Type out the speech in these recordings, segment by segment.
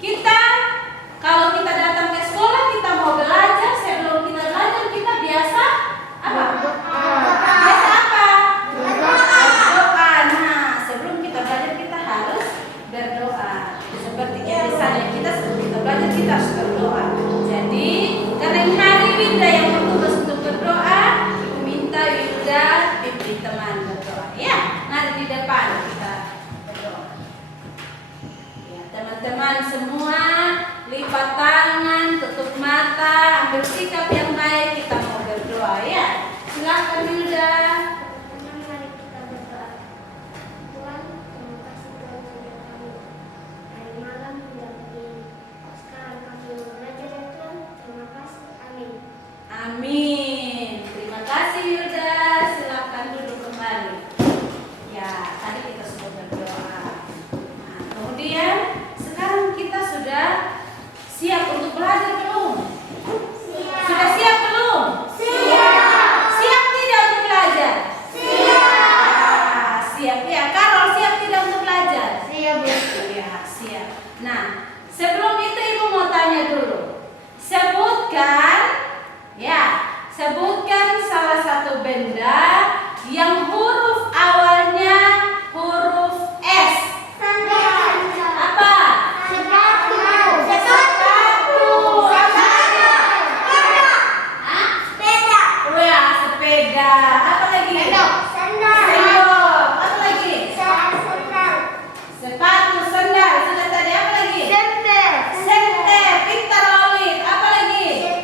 Kita kalau kita datang ke sekolah, kita mau belajar, sebelum kita belajar kita biasa apa? Biasa apa? Berdoa. Nah, sebelum kita belajar kita harus berdoa. Seperti misalnya kita sebelum kita belajar kita harus berdoa. Jadi karena ini hari Winda yang bertugas untuk berdoa, Ibu minta Winda diberi teman berdoa. Ya, nanti di depan kita berdoa. Ya, teman-teman semua lipat tangan, tutup mata, ambil sikap yang baik, kita mau berdoa ya. Silakan Winda. Amin. Terima kasih Yuda. Silakan duduk kembali. Ya, tadi kita sudah berdoa. Nah, kemudian sekarang kita sudah siap untuk belajar belum? Siap. Sudah siap belum? Siap. Siap tidak untuk belajar? Siap. Siap ya. Karol siap tidak untuk belajar? Siap. Ya, siap. Nah, sebelum itu Ibu mau tanya dulu. Sebutkan salah satu benda yang huruf awalnya huruf S. Apa? Sepatu. Sepeda. Wah, sepeda. Apa lagi? Sendok. Apa lagi? Sepatu, sendal. Sudah tadi apa lagi? Senter. Pintar Olit. Apa lagi?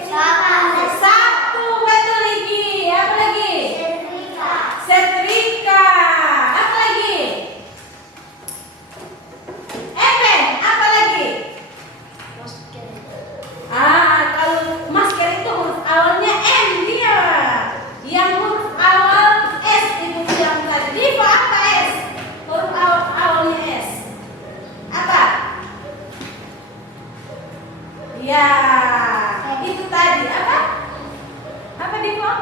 Sapu. Betul lagi. Apa lagi? Setrika. Apa lagi? Epen. Apa lagi? Kalau masker itu huruf awalnya M dia. Yang huruf awal S itu bilang tadi. Diva apa S? Huruf awalnya S. Apa? Ya, itu tadi apa? Apa Diva?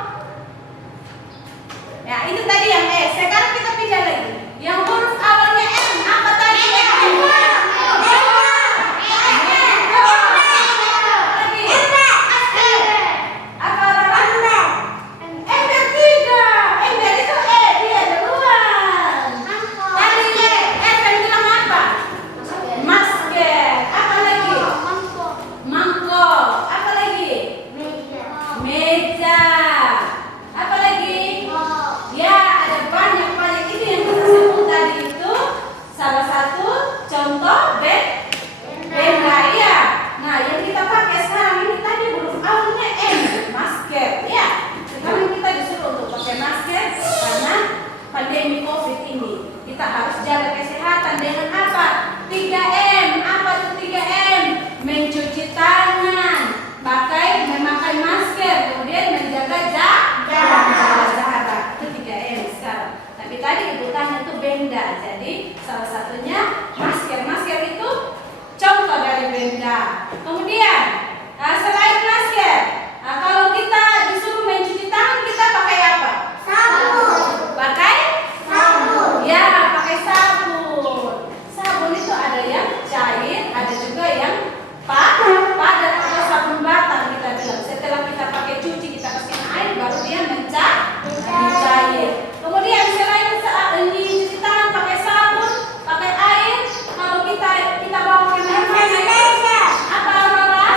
Ya, itu tadi yang S. Sekarang kita pindah lagi. Yang huruf awalnya M. Apa tadi? Apa orang? Ember tiga. Ember itu E, dia duluan. Tadi Evan bilang apa? Masker. Apa lagi? Mangkok. Apa lagi? Meja. Apa lagi? Ya, ada banyak. Ini yang kita sebut tadi itu salah satu contoh benda ya. Nah, yang kita pakai sekarang ini tadi huruf awalnya M, masker ya. Sekarang kita disuruh untuk pakai masker karena pandemi COVID ini. Kita harus jaga kesehatan dengan apa? 3M. Apa itu 3M? Mencuci tangan, memakai masker, kemudian menjaga jarak. Itu 3M sekarang. Tapi tadi Ibu tanya itu benda. Jadi salah satunya masker. Masker itu contoh dari benda. Kemudian selain masker, kalau kita disuruh mencuci tangan kita pakai apa? Pakai? Ya, pakai sabun. Sabun itu ada yang cair, ada juga yang padat atau sabun batang kita bilang. Setelah kita pakai cuci, kita kasih air, baru dia mencair. Kemudian selain cuci tangan pakai sabun, pakai air, kalau kita bawa ke mana? Apa Aurora?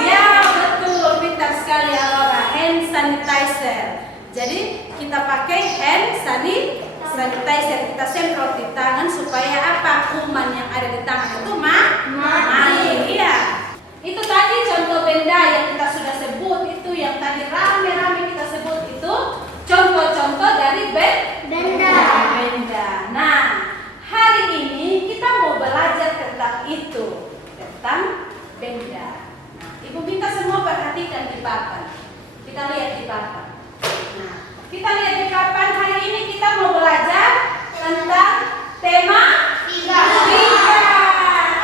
Ya, betul, pintar sekali Aurora. Hand sanitizer. Jadi kita pakai hand sanitizer, kita semprot di tangan supaya apa? Kuman yang ada di tangan itu mati. Iya. Itu tadi contoh benda yang kita sudah sebut, itu yang tadi rame-rame kita sebut itu contoh-contoh dari benda. Nah, hari ini kita mau belajar tentang itu, tentang benda. Nah, Ibu minta semua perhatikan di papan. Kita lihat di papan. Nah, kita lihat di papan hari ini kita mau belajar tentang tema 3.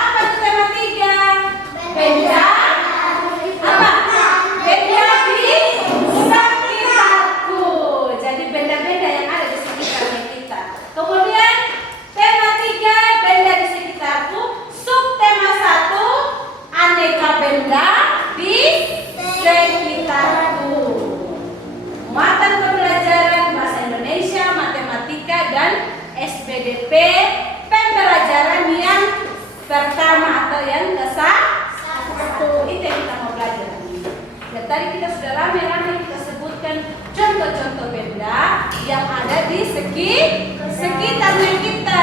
Apa itu tema 3? Benda. Apa? Benda di sekitarku. Jadi benda-benda yang ada di sekitarnya kita. Kemudian tema 3 benda di sekitarku. Subtema 1 jadi sekitarnya kita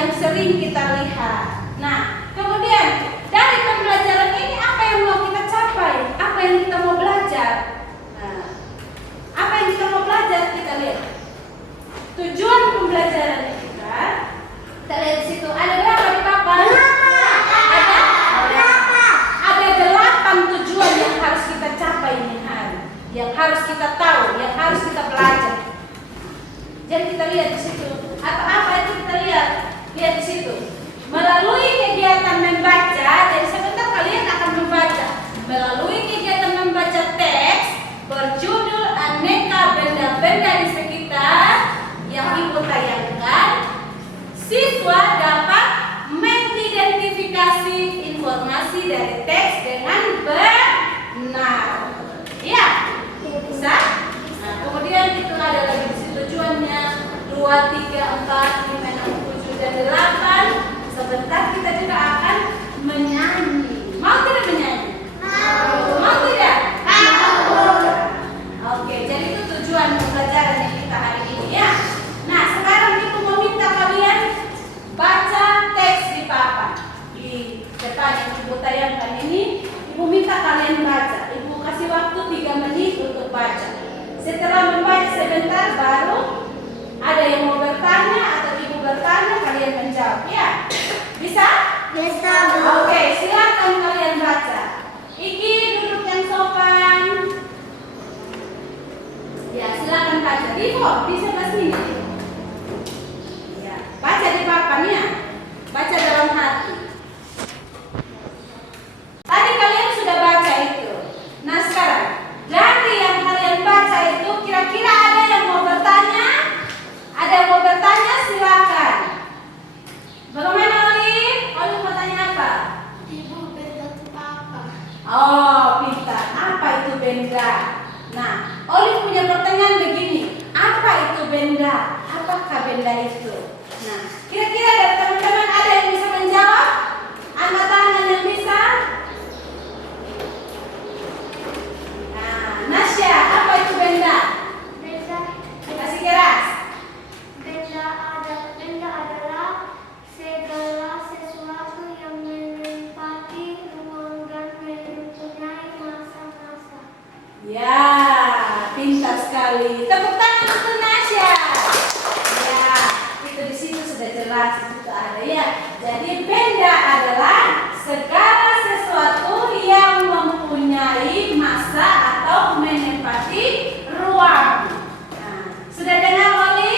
yang sering kita lihat. Nah, kemudian dari pembelajaran ini apa yang mau kita capai? Apa yang kita mau belajar? Nah, apa yang kita mau belajar kita lihat. Tujuan pembelajaran kita lihat di situ. Ada berapa di papan? Ada 8 tujuan yang harus kita capai ini hari, yang harus kita tahu, yang harus kita belajar. Jadi kita lihat di situ. Apa itu kita lihat? Lihat di situ. Melalui kegiatan membaca, jadi sebentar kalian akan membaca. Melalui kegiatan membaca teks berjudul Aneka Benda-benda di Sekitar yang Ibu tayangkan, siswa dapat mengidentifikasi informasi dari teks dengan benar. Ya, bisa? Nah, kemudian itu ada lagi di situ tujuannya 2, 3, 4, 5, 6, 7, dan 8. Sebentar kita juga akan menyanyi. Mau tidak menyanyi? Mau tidak? Oke, jadi itu tujuan pembelajaran yang kita hari ini ya. Nah, sekarang Ibu meminta kalian baca teks di papan. Di depan yang Ibu tayangkan ini, Ibu minta kalian baca. Ibu kasih waktu 3 menit untuk baca. Setelah membaca sebentar baru ada yang mau bertanya atau Ibu bertanya, kalian menjawab ya. Bisa? Bisa. Oke, silakan kalian baca. Iki duduk yang sopan. Ya, silakan baca. Ibu di sebelah sini. Ya, baca di papan ya. Baca dalam hati. Tadi kalian sudah baca itu. Nah, sekarang dari yang kalian baca itu kira-kira ada yang mau bertanya? Ada yang mau bertanya? Silakan. Bagaimana Oli? Oli mau tanya apa? Ibu, benda itu apa? Oh, pintar. Apa itu benda? Nah, Oli punya pertanyaan begini. Apa itu benda? Apakah benda itu? Nah, kira-kira dari teman-teman ada yang bisa menjawab? Angkat tangan yang bisa. Nah, Nasya, apa itu benda? Benda, Kasih keras. benda adalah segala sesuatu yang menempati ruang dan mempunyai masa-masa. Ya, pintar sekali. Tepuk tangan untuk Nasya. Ya, itu di situ sudah jelas, di situ ada ya. Jadi benda adalah segala sesuatu yang mempunyai masa atau menempati ruang. Nah, sudah dengar Oli?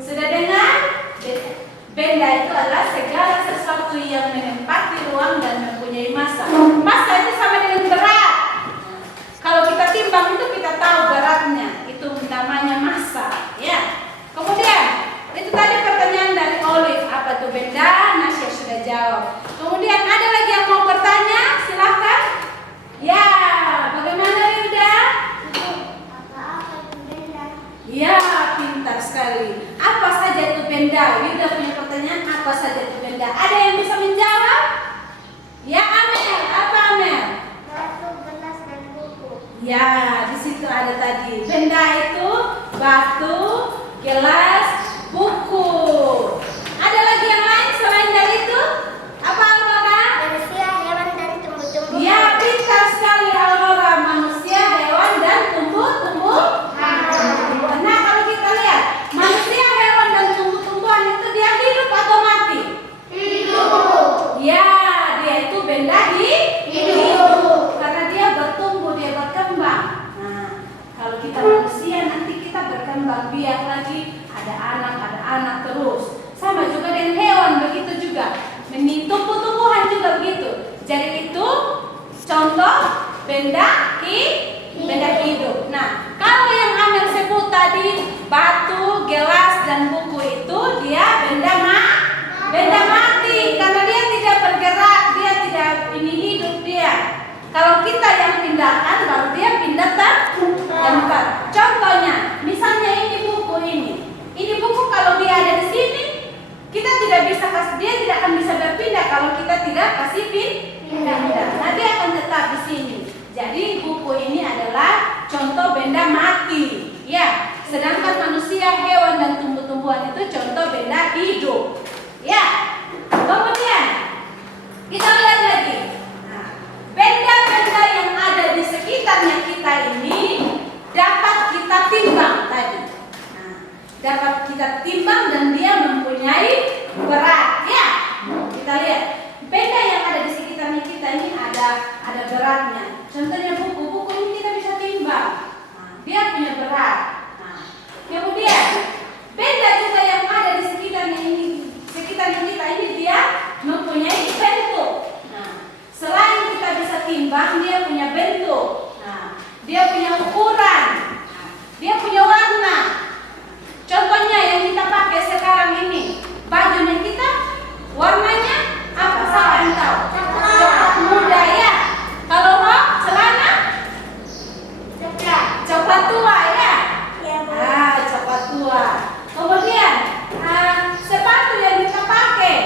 Sudah dengar? Benda itu adalah segala sesuatu yang menempati ruang dan mempunyai masa. Masa itu sama dengan berat. Kalau kita timbang itu kita tahu beratnya, itu namanya massa, ya. Kemudian itu tadi pertanyaan dari Olive, apa itu benda? Nasya sudah jawab. Kemudian ada lagi yang mau bertanya, silahkan. Ya, bagaimana Linda? Apa itu benda? Ya, pintar sekali. Apa saja itu benda? Linda punya pertanyaan, apa saja itu benda? Ada yang bisa menjawab? Ya, Amel, apa Amel? Batu, gelas, dan buku. Ya, di situ ada tadi. Benda itu batu, gelas, buku. Ada lagi yang lain selain dari itu? Apa Aurora? Manusia, hewan, dan tumbuh-tumbuhan. Ya, pintar sekali Aurora. Manusia, hewan, dan tumbuh-tumbuhan. Nah, kalau kita lihat manusia, hewan, dan tumbuh-tumbuhan itu dia hidup atau mati? Hidup. Ya, dia itu benda hidup. Karena dia bertumbuh, dia berkembang. Nah, kalau kita manusia nanti kita berkembang biak lagi, ada anak terus. Sama juga dengan hewan, begitu juga. Tumbuh-tumbuhan juga begitu. Jadi itu contoh benda hidup. Nah, kalau yang Amel sebut tadi batu, gelas, dan buku itu dia benda mati karena dia tidak bergerak, dia tidak hidup dia. Kalau kita yang pindahkan baru dia pindah tempat. Contohnya, misalnya ini buku ini. Ini buku kalau dia ada di sini, kita tidak bisa kasih, dia tidak akan bisa berpindah kalau kita tidak kasih pindah. Nah, dia akan tetap di sini. Jadi buku ini adalah contoh benda mati. Ya, Sedangkan manusia, hewan, dan tumbuh-tumbuhan itu contoh benda hidup. Ya. Kemudian kita lihat lagi. Nah, benda-benda yang ada di sekitarnya kita ini dapat kita timbang tadi. Nah, dapat kita timbang dan dia mempunyai berat. Ya. Kita lihat. Benda yang ada di sekitarnya kita ini ada beratnya. Contohnya buku ini kita bisa timbang. Nah, dia punya berat. Nah, kemudian benda juga yang ada di sekitarnya kita ini dia mempunyai bentuk. Nah, selain kita bisa timbang, dia punya bentuk. Nah, dia punya ukuran. Nah, dia punya warna. Contohnya yang kita pakai sekarang ini, bajunya kita warnanya apa? Siapa yang tahu? Coklat muda ya. Kalau rok, celana? Coklat tua ya. Coklat tua. Kemudian sepatu yang kita pakai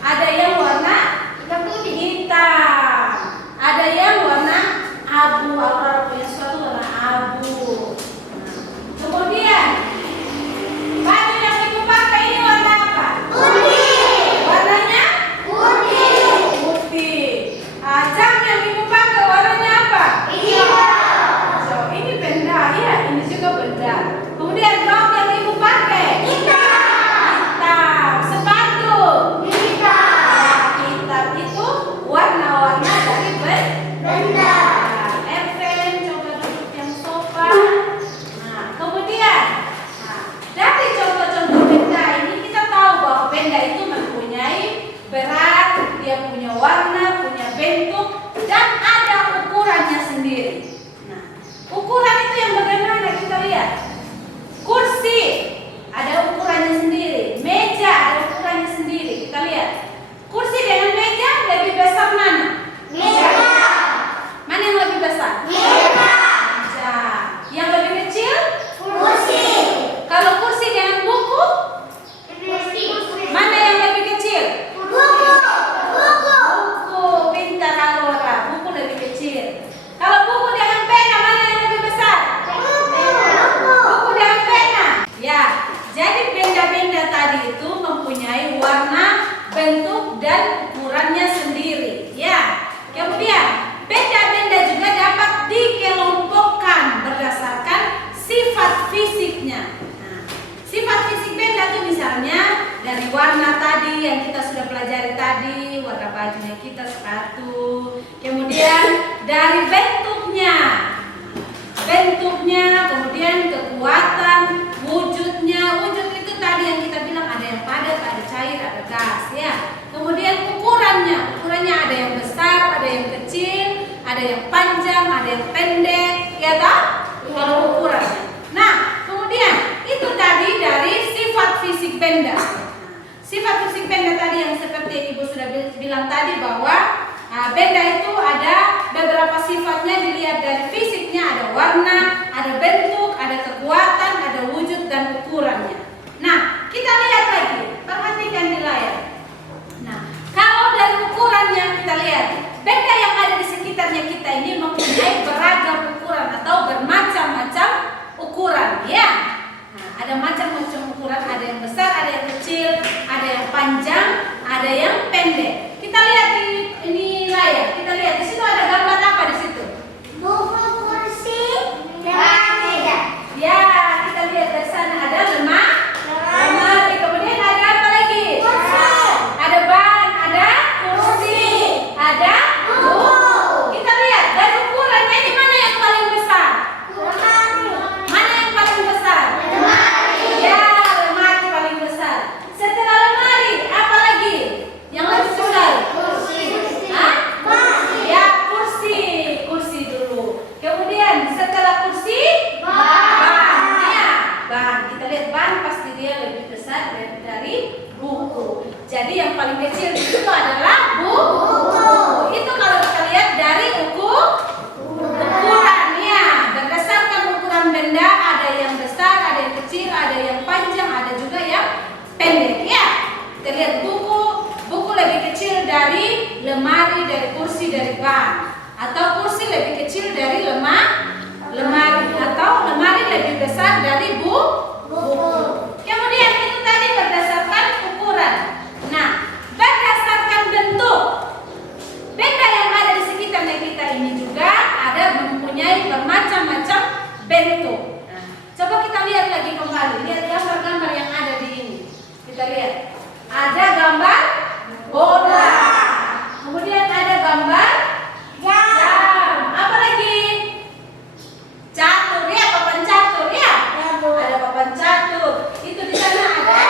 ada yang warna hitam, ada yang warna abu. Kalau punya sepatu warna abu. Kemudian baju yang ibu pakai ini warna apa? Warnanya putih. Jam yang ibu pakai warnanya apa? So, ini benda ya, ini juga benda. Kemudian rok yang ibu pakai hitam. Sepatu hitam itu warna-warna dari benda. Evan, coba duduk yang sopan. Nah, kemudian dari contoh-contoh benda ini kita tahu bahwa benda itu mempunyai berat, dia punya warna, punya bentuk, dan ada ukurannya sendiri. Nah, ukuran itu yang bagaimana kita lihat? Kursi ada ukurannya sendiri, meja ada ukurannya sendiri. Kita lihat. Kursi dengan meja lebih besar mana? Mana yang lebih besar? Meja. Yang lebih kecil? Kursi. Kalau kursi dengan buku, mana yang lebih kecil? Buku. Pintar Alora. Buku lebih kecil. Kalau buku dengan pena, mana yang lebih besar? Buku dengan pena. Ya, jadi benda-benda tadi itu mempunyai warna, bentuk, dan ukurannya sendiri. Ya. Kemudian benda-benda juga dapat dikelompokkan berdasarkan sifat fisiknya. Nah, sifat fisik benda itu misalnya dari warna tadi yang kita sudah pelajari tadi, warna bajunya kita, sepatu. Kemudian dari bentuknya, kemudian kekuatan, wujudnya. Wujud itu tadi yang kita bilang ada yang padat, ada cair, ada gas ya. Kemudian ukurannya ada yang besar, ada yang kecil, ada yang panjang, ada yang pendek, ya toh? Kalau ukurannya. Nah, kemudian itu tadi dari sifat fisik benda. Sifat fisik benda tadi yang seperti Ibu sudah bilang tadi bahwa benda itu ada beberapa sifatnya dilihat dari fisiknya, ada warna, ada bentuk, ada kekuatan, ada wujud dan ukurannya. Nah, kita lihat lagi, perhatikan di layar. Nah, kalau dari ukurannya kita lihat, benda yang ada di sekitarnya kita ini mempunyai beragam ukuran atau bermacam-macam ukuran, ya. Nah, ada macam-macam ukuran, ada yang besar, ada yang kecil, ada yang panjang, ada yang pendek. Kita lihat di ini layar, kita lihat di situ ada gambar apa di situ? Buku, kursi, meja. Ya, kita lihat dari sana ada lemari. Kemudian ada apa lagi? Kursi. Ada ban, ada kursi, ada buku. Kita lihat dari ukurannya ini mana yang paling besar? Mana yang paling besar? Ya, lemari paling besar. Setelah lemari, apa lagi? Yang lebih besar? Hah? Ya, kursi dulu. Kemudian setelah kursi, ban. Ya, ban. Kita lihat ban pasti dia lebih besar dari buku. Jadi yang paling kecil di situ adalah buku. Itu kalau kita lihat dari ukurannya. Berdasarkan ukuran benda ada yang besar, ada yang kecil, ada yang panjang, ada juga yang pendek. Ya, kita lihat buku lebih kecil dari lemari, dari kursi, dari ban. Atau kursi lebih kecil dari lemari. lemari atau lemari lebih besar dari buku. Kemudian itu tadi berdasarkan ukuran. Nah, berdasarkan bentuk, benda yang ada di sekitarnya kita ini juga ada mempunyai bermacam-macam bentuk. Nah, coba kita lihat lagi kembali, lihat gambar-gambar yang ada di ini. Kita lihat, ada gambar bola, kemudian ada gambar jam, apa lagi? Catur ya, papan catur ya. Ada papan catur. Itu di sana ada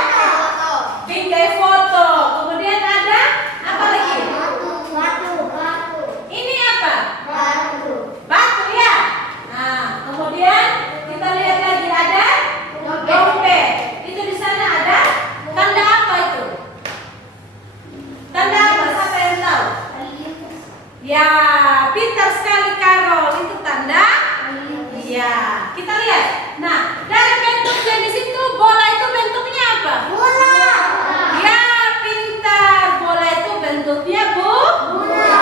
bingkai foto. Kemudian ada apa lagi? Ini apa? Batu ya. Nah, kemudian kita lihat lagi ada dompet. Itu di sana ada tanda apa itu? Tanda apa? Siapa yang tahu? Ya, pintar sekali Karol. Itu tanda. Ya, kita lihat. Nah, dari bentuknya di situ bola itu bentuknya apa? Ya, pintar. Bola itu bentuknya bola.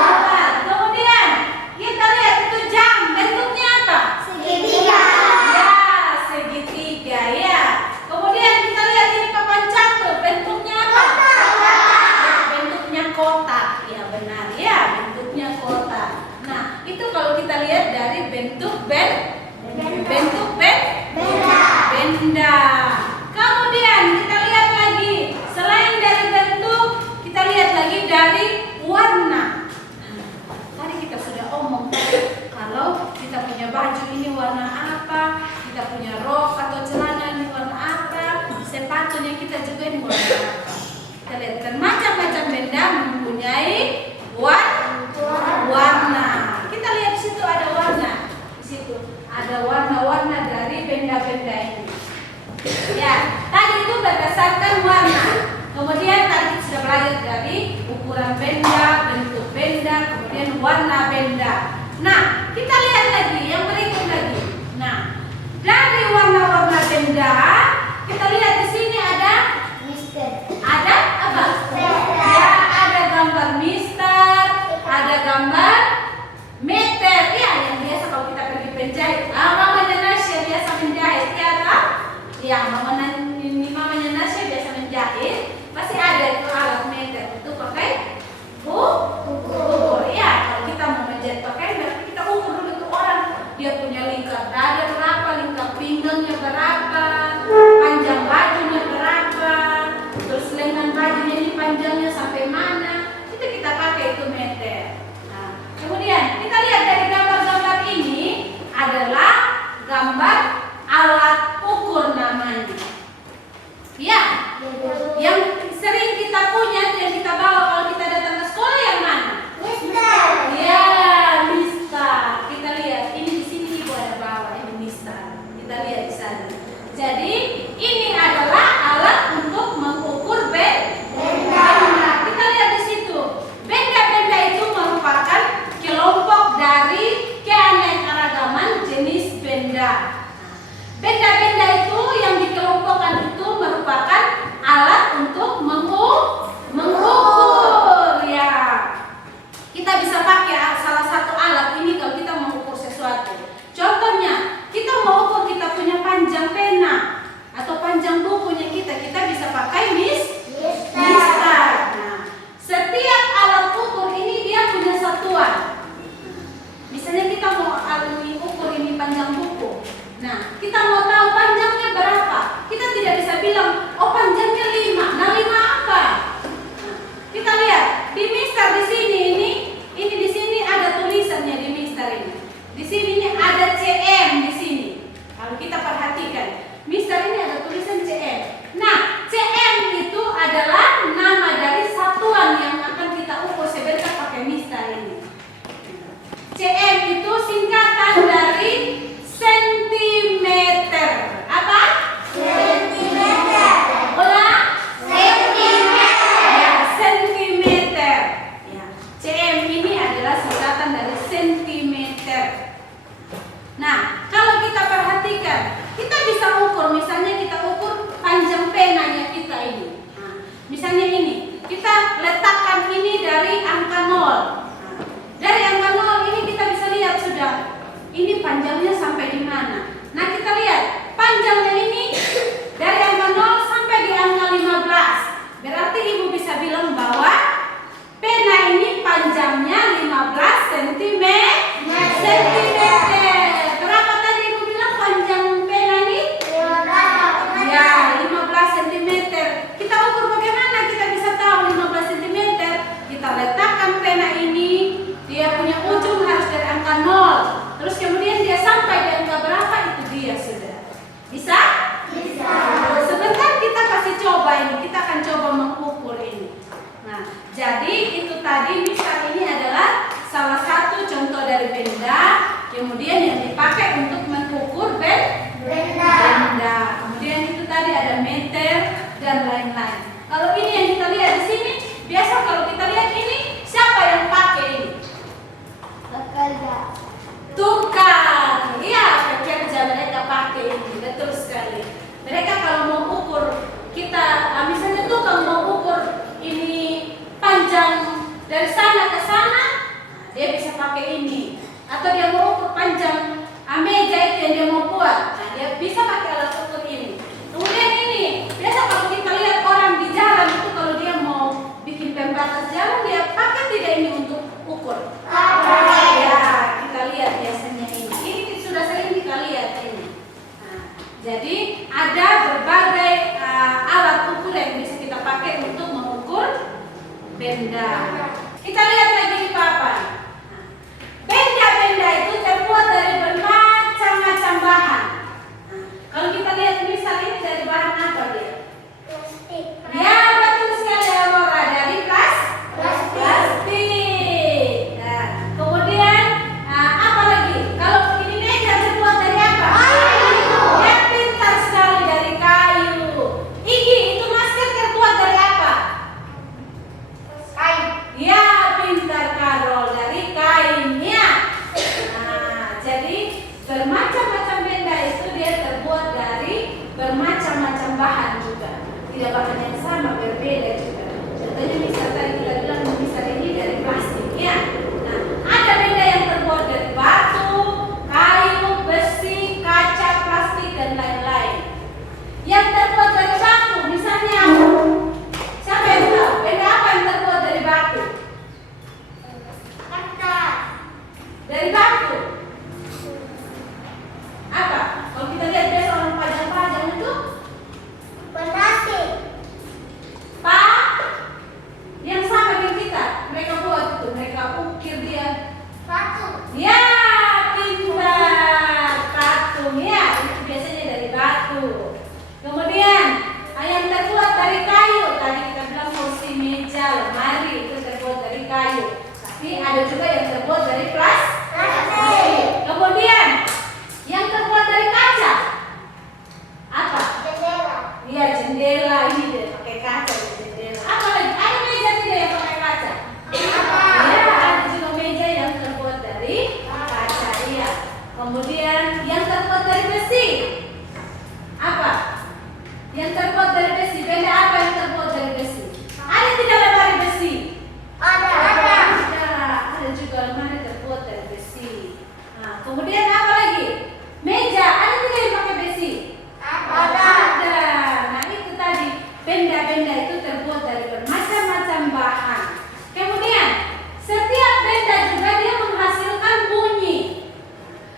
Kemudian kita lihat itu jam, bentuknya apa? Ya, segitiga ya. Kemudian kita lihat ini papan catur, bentuknya apa? Ya, bentuknya kotak. Ya, benar ya, bentuknya kotak. Nah, itu kalau kita lihat dari bentuk benda. Kemudian kita lihat lagi, selain dari bentuk, kita lihat lagi dari warna. Tadi kita sudah omong kalau kita punya baju ini warna apa, kita punya rok atau celana ini warna apa, sepatunya kita juga ini warna apa. Kita lihat kan macam-macam benda mempunyai warna. Kita lihat di situ ada warna. Di situ ada warna-warna dari benda-benda ini. Ya, tadi itu berdasarkan warna. Kemudian tadi sudah belajar dari ukuran benda, bentuk benda, kemudian warna benda. Nah, kita lihat lagi yang berikut lagi. Nah, dari warna-warna benda, kita lihat di sini ada apa? Ya, ada gambar mister, ada gambar meter ya, yang biasa kalau kita pergi penjahit. Mamanya Nasya biasa menjahit ya kan? Ya, mamanya Nasya biasa menjahit. Pasti ada itu alat meter untuk pakai ukur ya. Kalau kita mau menjahit pakaian, berarti kita ukur dulu tuh orang dia punya lingkar dada berapa, lingkar pinggangnya berapa, panjang bajunya berapa, terus lengan bajunya ini panjangnya sampai mana. Itu kita pakai itu meter. Nah, kemudian kita lihat dari gambar-gambar ini adalah gambar alat ukur namanya. Ya, yang sering kita punya, yang kita bawa kalau kita datang ke sekolah yang mana? Ya, Mister. Kita lihat ini di sini ibu ada bawa ini Mister. Kita lihat di sana. Jadi ini adalah alat untuk mengukur benda. Kita lihat di situ. Benda-benda itu merupakan kelompok dari keanekaragaman jenis benda. Benda-benda itu yang dikelompokkan itu merupakan alat untuk mengukur ya. Kita bisa pakai salah satu alat ini kalau kita mengukur sesuatu. Contohnya, kita mau ukur kita punya panjang pena atau panjang bukunya kita bisa pakai mister. Nah, setiap alat ukur ini dia punya satuan. Misalnya kita mau ukur ini panjang buku. Nah, kita mau tahu panjangnya berapa. Kita tidak bisa bilang, oh panjangnya 5. Nah, 5 apa? Nah, kita lihat di mister di sini ini di sini ada tulisannya di mister ini. Di sini ini ada CM di sini. Kalau kita perhatikan, mister ini ada tulisan CM. Nah, CM itu adalah nama dari satuan yang akan kita ukur sebentar pakai mister ini. CM itu singkatan dari sentimeter. Apa? Sentimeter. Ulang. Sentimeter. Ya, sentimeter. Ya, cm ini adalah singkatan dari sentimeter. Nah, kalau kita perhatikan, kita bisa ukur. Misalnya kita ukur panjang penanya kita ini. Nah, misalnya ini, kita letakkan ini dari angka 0. Nah, dari angka 0 ini kita bisa lihat sudah. Ini panjangnya sampai di pakai ini. Atau dia mau ukur panjang meja itu yang dia mau buat, nah dia bisa pakai alat ukur ini. Kemudian ini, biasa kalau kita lihat orang di jalan itu kalau dia mau bikin pembatas jalan, dia pakai tidak ini untuk ukur? Ya, kita lihat biasanya ini. Ini sudah sering kita lihat ini. Nah, jadi ada berbagai alat ukur yang bisa kita pakai untuk mengukur benda. Kita lihat lagi di papan. Nah, benda-benda itu terbuat dari bermacam-macam bahan. Nah, kalau kita lihat misal ini dari bahan apa dia? Ya, betul sekali Aurora, dari plastik. Nah, kemudian apa lagi? Kalau ini meja terbuat dari apa? Kayu. Ya, pintar sekali, dari kayu. Igi, itu masker terbuat dari apa? Kain. Ya, pintar Karol, dari kain ya. Nah, jadi bermacam-macam benda itu dia terbuat dari bermacam-macam bahan juga. Tidak bahan yang sama, berbeda juga. Contohnya misal tadi kita bilang misal ini dari plastik ya. Nah, ada benda yang terbuat dari batu, kayu, besi, kaca, plastik dan lain-lain. Yang terbuat dari batu, misalnya siapa yang tahu benda apa yang terbuat dari batu? Dari batu. Apa? Kalau kita lihat biasa orang pajang-pajang itu yang sama dengan kita, mereka buat itu, mereka ukir dia. Ya, pintar, patung ya, itu biasanya dari batu. Kemudian yang terbuat dari kayu, tadi kita bilang kursi, meja, lemari itu terbuat dari kayu. Tapi ada juga yang terbuat dari plastik. Kemudian yang terbuat dari kaca, apa? Iya, jendela ini deh pakai kaca jendela. Apa lagi? Ada meja tidak yang pakai kaca? Ya, ada juga meja yang terbuat dari kaca. Iya. Kemudian yang terbuat dari besi, apa? Yang terbuat dari besi, benda apa yang terbuat dari besi? Ada tidak lemari besi? Ada juga lemari terbuat dari besi. Nah, kemudian apa lagi? Meja, ada tidak yang pakai besi? Ada. Nah, itu tadi benda-benda itu terbuat dari bermacam-macam bahan. Kemudian setiap benda juga dia menghasilkan bunyi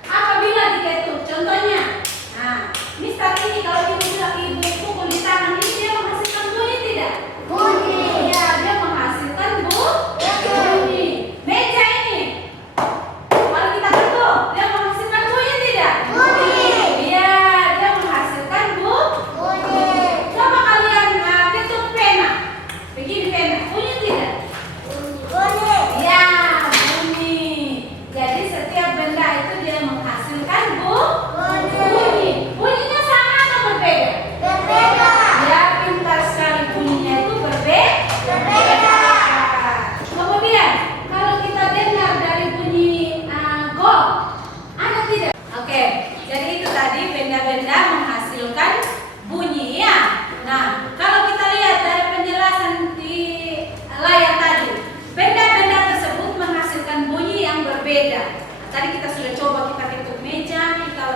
apabila diketuk. Contohnya, nah, misal ini kalau ibu bilang ibu pukul di tangan ini, dia menghasilkan bunyi tidak? Ya, dia menghasilkan bunyi. Meja ini, kalau kita ketuk, dia menghasilkan bunyi tidak? Ya, dia menghasilkan bunyi. Coba kalian ketuk pena, begini pena, bunyi tidak? Ya, bunyi. Jadi setiap benda itu dia menghasilkan bunyi. Bunyinya sama atau berbeda? Ya, pintar sekali, bunyinya itu berbeda. Kemudian kalau kita dengar dari bunyi gong, ada tidak? Oke, jadi itu tadi benda-benda menghasilkan bunyi ya. Nah, kalau kita lihat dari penjelasan di layar tadi, benda-benda tersebut menghasilkan bunyi yang berbeda. Nah, tadi kita sudah coba, kita ketuk meja, kita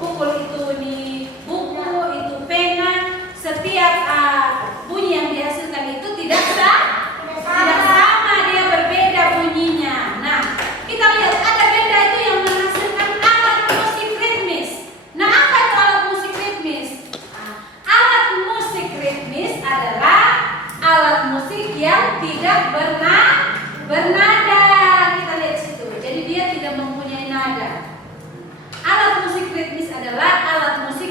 pukul itu di buku, itu pena. Setiap bunyi yang dihasilkan itu tidak sama, dia berbeda bunyinya. Nah, kita lihat ada benda itu yang menghasilkan alat musik ritmis. Nah, apa itu alat musik ritmis? Alat musik ritmis adalah alat musik yang tidak bernada. Kita lihat situ. Jadi dia tidak mempunyai nada. Alat musik ritmis adalah alat musik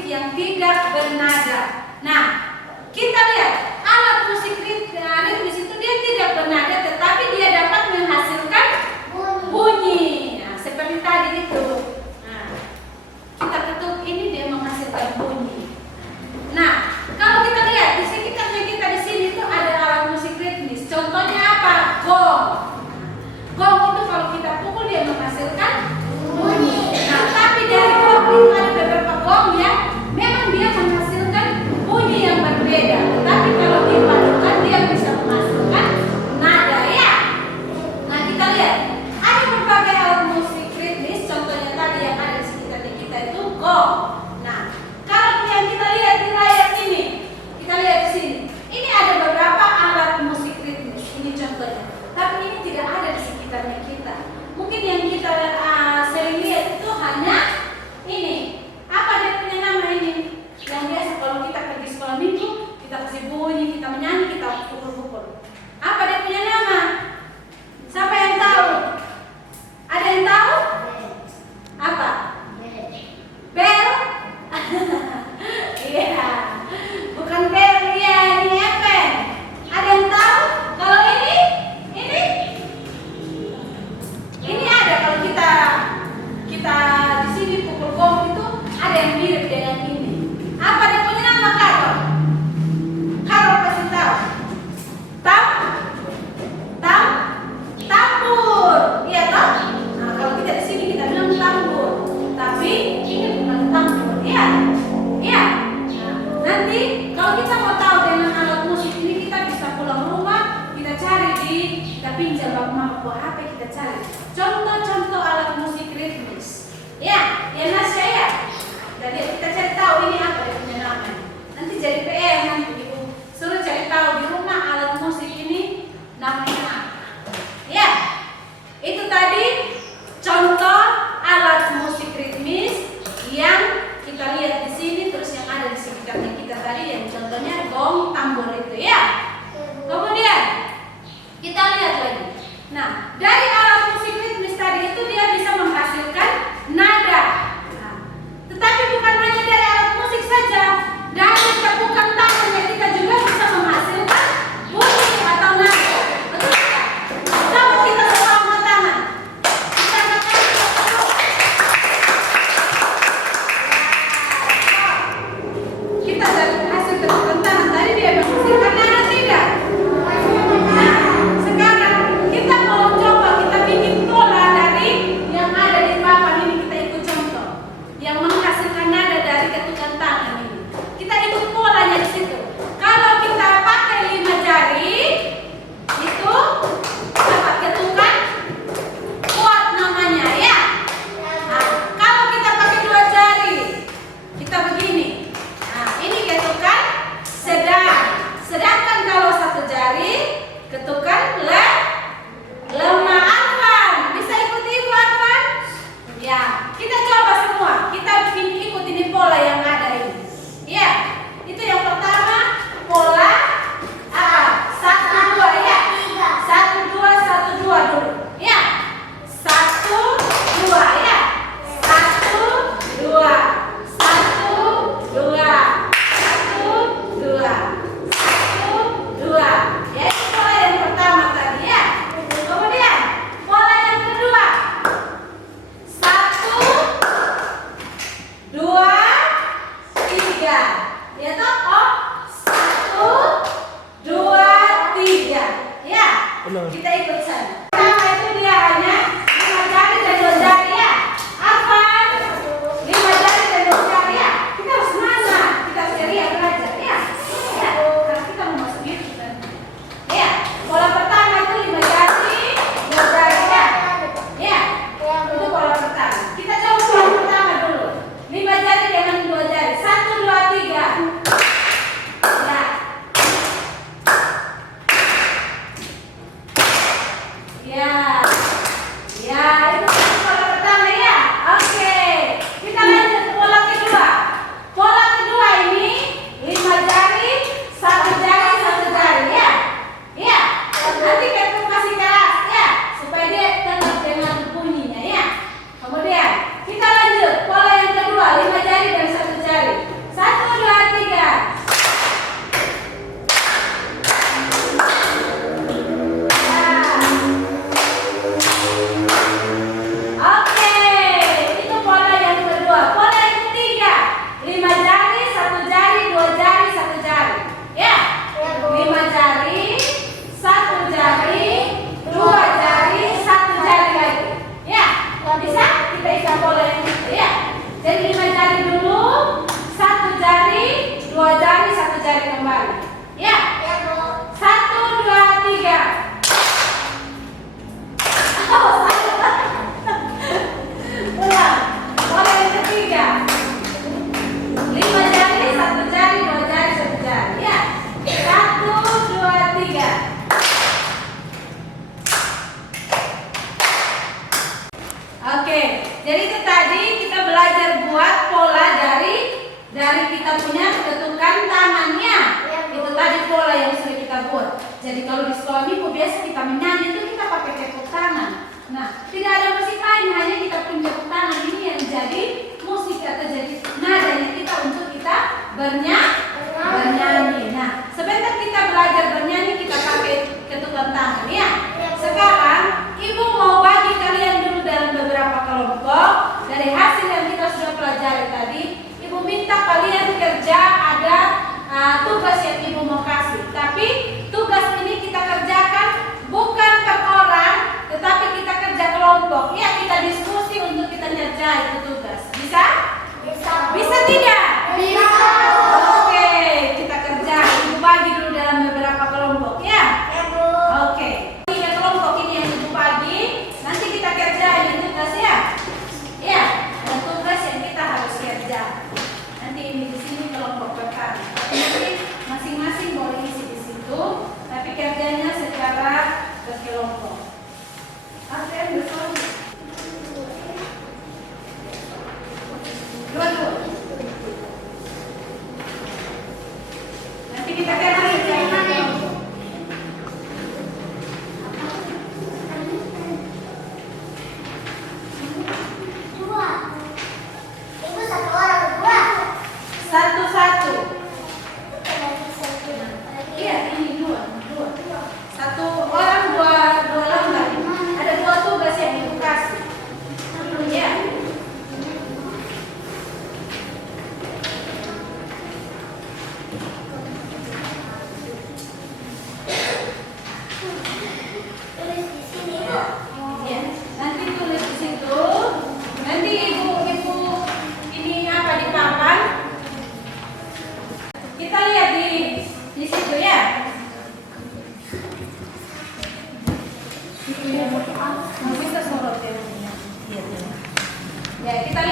bawa HP kita cari contoh-contoh alat musik ritmis. Ya, Nasya ya. Jadi kita cari tahu ini apa dia punya nama. Nanti jadi PR nanti ibu suruh cari tahu di rumah alat musik ini namanya apa. Ya, itu tadi contoh alat musik ritmis yang kita lihat di sini, terus yang ada di sekitarnya kita tadi yang contohnya gong, tambur itu ya. Kemudian kita lihat lagi. Nah, dari alat musik ritmis tadi itu dia bisa menghasilkan nada. Nah, tetapi bukan hanya dari alat musik saja, dari tepukan tangannya kita juga bisa menghasilkan bunyi atau nada. Betul tidak? Coba kita sama tangan. Kita akan kita dari hasil tepukan tangan tadi dia menghasilkan nada tidak? Nah, sekarang kita mau coba kita bikin pola dari yang ada di papan ini, kita ikut contoh yang menghasilkan nada dari ketukan tangan ini. Kita ikut polanya di situ. Kalau kita pakai 5 jari itu apa? Ketukan kuat namanya ya. Nah, kalau kita pakai 2 jari kita begini. Nah, ini ketukan sedang. Sedangkan kalau 1 jari ketukan lemah. Arfan, bisa ikuti Ibu Arfan? Ya, kita coba semua. Kita ikut ini pola yang ada ini. Ya, itu yang pertama pola apa? 1 2 ya. 1 2 1 2 dulu. Ya. 1 2 ya. 1 2 1 2 1 2 1 2. Ya, itu pola yang pertama tadi ya. Kemudian pola yang kedua 1 2 3. Ya toh? Oh, 1 2 3. Ya. Kita ikut saja. Pertama itu dia hanya 5 jari dan 2 jari ya. Arfan, 5 jari dan 2 jari ya. Kita harus semangat. Kita harus ceria belajar ya. Ya. Karena kita mau masuk YouTube kan. Ya. Pola pertama itu 5 jari, 2 jari ya. Ya. Itu pola pertama. Kita coba pola pertama dulu. 5 jari dengan 2 jari. 1 2 3. Ya. Ya. Ya, itu pola pertama ya. Oke. Kita lanjut ke pola kedua. Pola kedua ini 5 jari, 1 jari, 1 jari ya. Ya. Nanti kita kasih keras ya, supaya dia tetap dengan bunyinya ya. Kemudian kita lanjut pola yang kedua 5 jari dan 1 jari. 1 2 3. Oke, itu pola yang kedua. Pola yang ketiga 5 jari, 1 jari, 2 jari, 1 jari. Ya. 5 jari, 1 jari, 2 jari, 1 jari lagi. Ya. Bisa? Kita ikut pola yang itu ya. Jadi 5 jari dulu, 1 jari, 2 jari, 1 jari kembali. Ya. 1 2 3. Oh, ulang. Pola yang ketiga 5 jari, 1 jari, 2 jari, 1 jari ya. 1 2 3. Oke, jadi itu tadi kita belajar buat pola dari kita punya ketukan tangannya. Itu tadi pola yang sering kita buat. Jadi kalau di sekolah minggu biasa kita menyanyi itu kita pakai tepuk tangan. Nah, tidak ada musik lain, hanya kita punya tepuk tangan ini yang jadi musik atau jadi nadanya kita untuk kita bernyanyi. Nah, sebentar kita belajar bernyanyi kita pakai ketukan tangan ya. Sekarang Ibu mau bagi kalian dulu dalam beberapa kelompok dari hasil yang kita sudah pelajari tadi. Ibu minta kalian kerja ada tugas yang Ibu mau kasih. Tapi tugas ini kita kerjakan bukan per orang, tetapi kita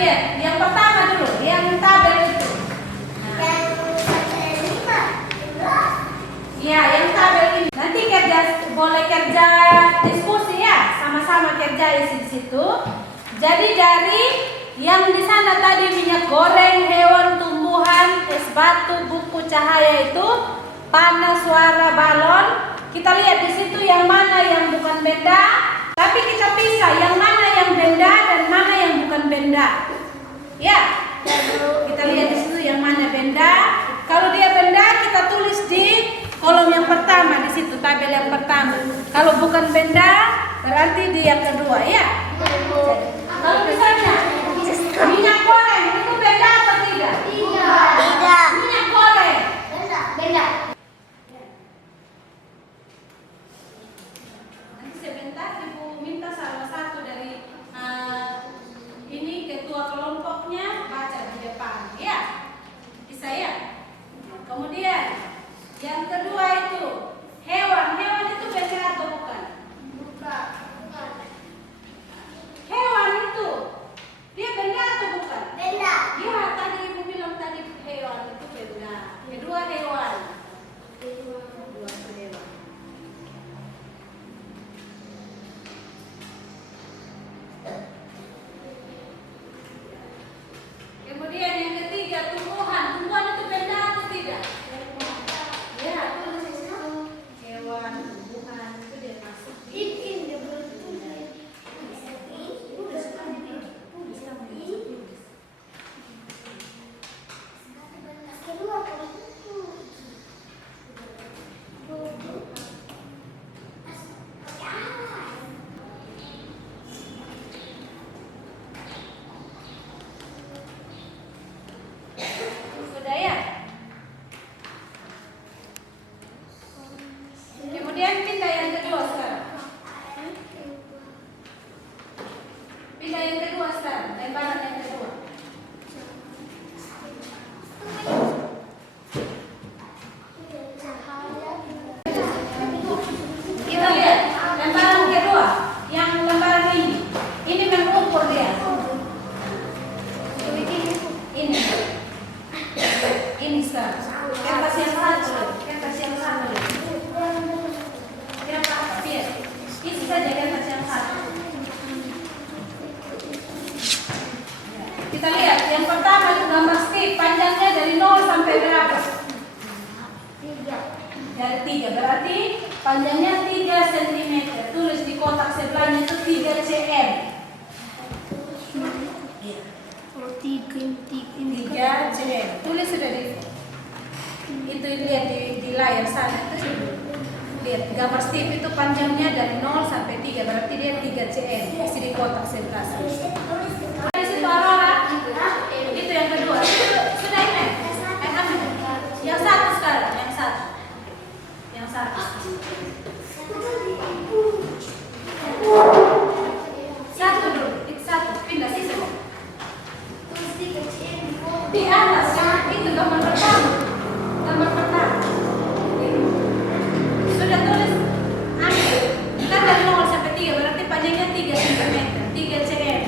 lihat yang pertama dulu, yang tabel itu. Ya, yang tabel ini. Nanti boleh kerja diskusi ya, sama-sama kerja isi di situ. Jadi dari yang di sana tadi minyak goreng, hewan, tumbuhan, es batu, buku, cahaya itu, panas, suara, balon. Kita lihat di situ yang mana yang bukan benda, tapi kita pisah yang mana yang benda dan mana yang bukan benda. Ya, kita lihat di situ yang mana benda. Kalau dia benda kita tulis di kolom yang pertama, di situ tabel yang pertama. Kalau bukan benda berarti di yang kedua ya. Kalau misalnya minyak goreng itu benda atau tidak? Tidak. Minyak goreng. Benda. Nanti sebentar Ibu minta salah satu dari ini ketua kelompoknya baca di depan ya. Bisa ya? Kemudian yang kedua itu hewan. Hewan itu benda atau bukan? Bukan. Hewan itu dia benda atau bukan? Benda. Ya, tadi Ibu bilang tadi hewan itu benda. Kedua hewan. Dua hewan. Kemudian yang ketiga tumbuhan. Tumbuhan itu benda atau tidak? Ya, tulis di situ. Hewan, tumbuhan itu dia masuk di sudah ya. Kemudian pindah yang kedua sekarang. Pindah yang kedua sekarang. Lembaran yang kedua. Kita lihat lembaran kedua. Yang lembaran ini. Ini mengukur dia. Ini. Ini sekarang. Kertas yang satu. Kertas yang satu. Kertas biar. Isi saja kertas yang satu. Kita lihat yang pertama itu gambar strip. Panjangnya dari 0 sampai berapa? 3. Dari 3. Berarti panjangnya 3 cm. Tulis di kotak sebelahnya itu 3 cm. 3 cm. Tulis sudah di itu lihat di layar sana itu sudah. Lihat gambar strip itu panjangnya dari 0 sampai 3 berarti dia 3 cm. Isi di kotak sebelah. Di situ Aurora. Itu yang kedua. Sudah ini. Yang satu sekarang, yang satu. Yang satu. Satu dulu, itu satu. Pindah sisi. Di atas itu gambar pertama. Gambar pertama. Sudah tulis ambil. Kan dari 0 sampai 3 berarti panjangnya 3 cm. 3 cm.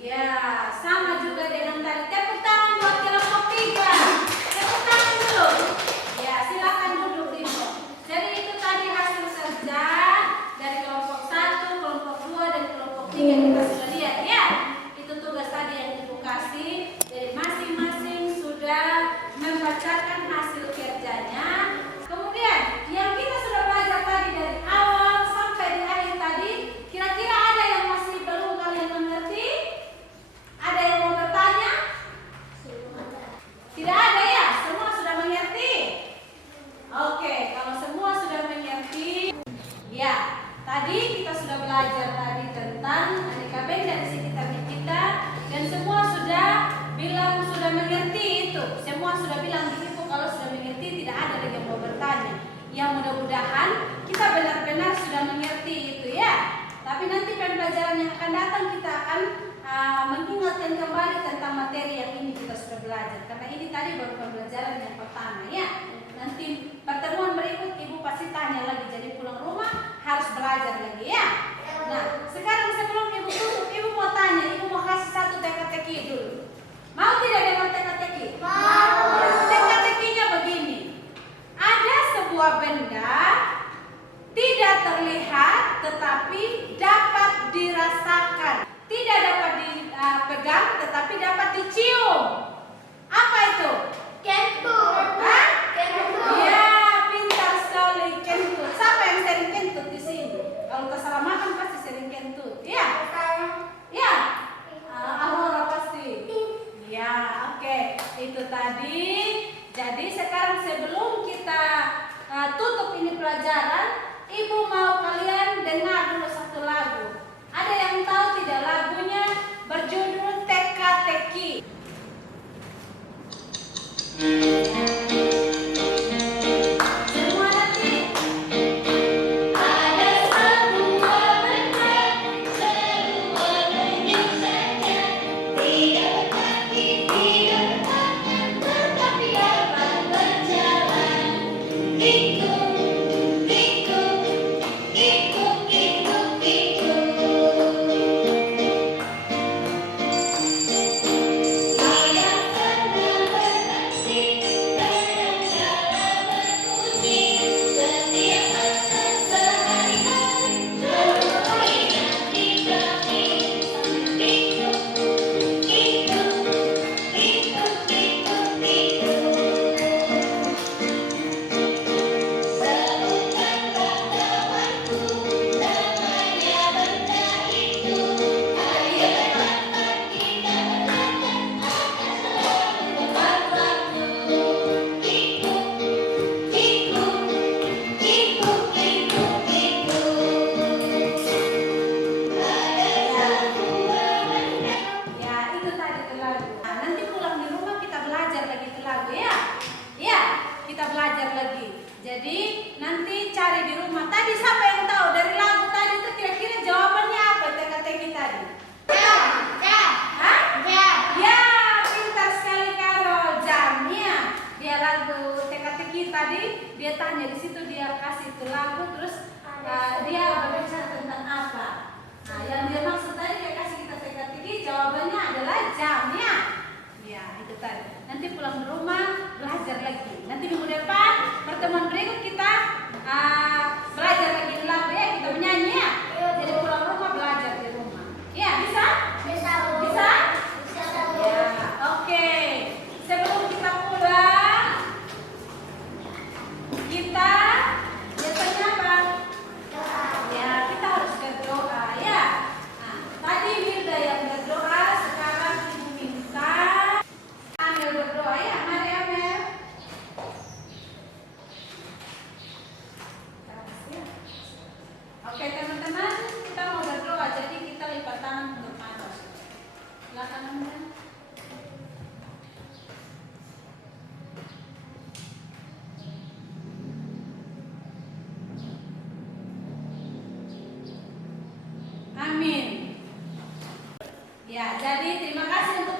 Ya, sama juga dengan tadi. Tepuk tangan buat kelompok 3. Tepuk tangan dulu. Ya, silakan duduk Bimo. Jadi itu tadi hasil kerja dari kelompok 1, kelompok 2, dan kelompok 3 kita sudah lihat ya. Itu tugas tadi yang Ibu kasih. Jadi masing-masing sudah membacakan hasil kerjanya. Kemudian yang kita sudah belajar tadi dari awal sampai di akhir tadi, kira-kira ada yang masih belum kalian mengerti? Ada yang mau bertanya? Tidak ada ya? Semua sudah mengerti? Oke, kalau semua sudah mengerti, ya, tadi kita sudah belajar tadi tentang aneka benda di sekitar kita, dan semua sudah bilang sudah mengerti itu. Semua sudah bilang begitu. Kalau sudah mengerti, tidak ada lagi yang mau bertanya. Ya, mudah-mudahan kita benar-benar sudah mengerti itu ya. Tapi nanti pembelajaran yang akan datang kita akan mengingatkan kembali tentang materi yang ini kita sudah belajar. Karena ini tadi baru pembelajaran yang pertama ya. Nanti pertemuan berikut Ibu pasti tanya lagi. Jadi pulang rumah harus belajar lagi ya. Nah, sekarang sebelum Ibu tutup, Ibu mau tanya, Ibu mau kasih satu teka-teki dulu. Mau tidak dengar teka-teki? Mau. Teka-tekinya begini. Ada sebuah benda tidak terlihat tetapi dapat dirasakan. Tidak dapat dipegang tetapi dapat dicium. Apa itu? Kentut. Hah? Kentut. Ya, pintar sekali, kentut. Siapa yang sering kentut di sini? Kalau tersalah makan pasti sering kentut. Ya? Ya? Aurora pasti. Ya, oke. Itu tadi. Jadi sekarang sebelum kita tutup ini pelajaran, Ibu mau kalian dengar dulu satu lagu. Ada yang tahu tidak lagunya? Berjudul Teka-teki. Semua nanti. Ada sebuah benda semua menyusahkan, tidak berkaki, tidak bertangan, tetapi dapat berjalan. Ikut, ikut, ikut, ikut, ikut. Dia pernah beraksi dengan cara berbunyi, setiap masa sehari-hari bermain di kami. Ikut, ikut, ikut, ikut, ikut. Sebutkanlah kawanku namanya benda itu. Ayo cepat kita belajar akan selalu tepat waktu. Ikut, ikut, ikut, ikut, ikut. Ada sebuah benda. Ya, itu tadi itu lagu. Nah, nanti pulang di rumah kita belajar lagi itu lagu ya. Ya, kita belajar lagi. Jadi nanti cari di rumah. Tadi siapa yang tahu dari lagu tadi itu kira-kira jawabannya apa teka-teki tadi? Hah? Ya, pintar sekali Carol. Jamnya dia lagu teka-teki tadi, dia tanya di situ, dia kasih itu lagu, terus dia berbicara tentang apa? Nah, yang dia maksud tadi dia kasih kita teka-teki, jawabannya adalah jamnya. Ya, itu tadi. Nanti pulang ke rumah belajar lagi. Nanti minggu depan pertemuan berikut kita belajar lagi lagu ya, kita menyanyi ya. Jadi pulang rumah belajar di rumah. Ya, bisa? Bisa, Bu. Bisa? Bisa, Bu. Ya, oke. Sebelum kita pulang, kita biasanya apa? Ya, kita harus berdoa ya. Nah, tadi Wilda yang berdoa, sekarang Ibu minta Amel berdoa ya. Mari Amel. Oke teman-teman, kita mau berdoa, jadi kita lipat tangan untuk panas. Silakan Amel. Amin. Ya, jadi terima kasih untuk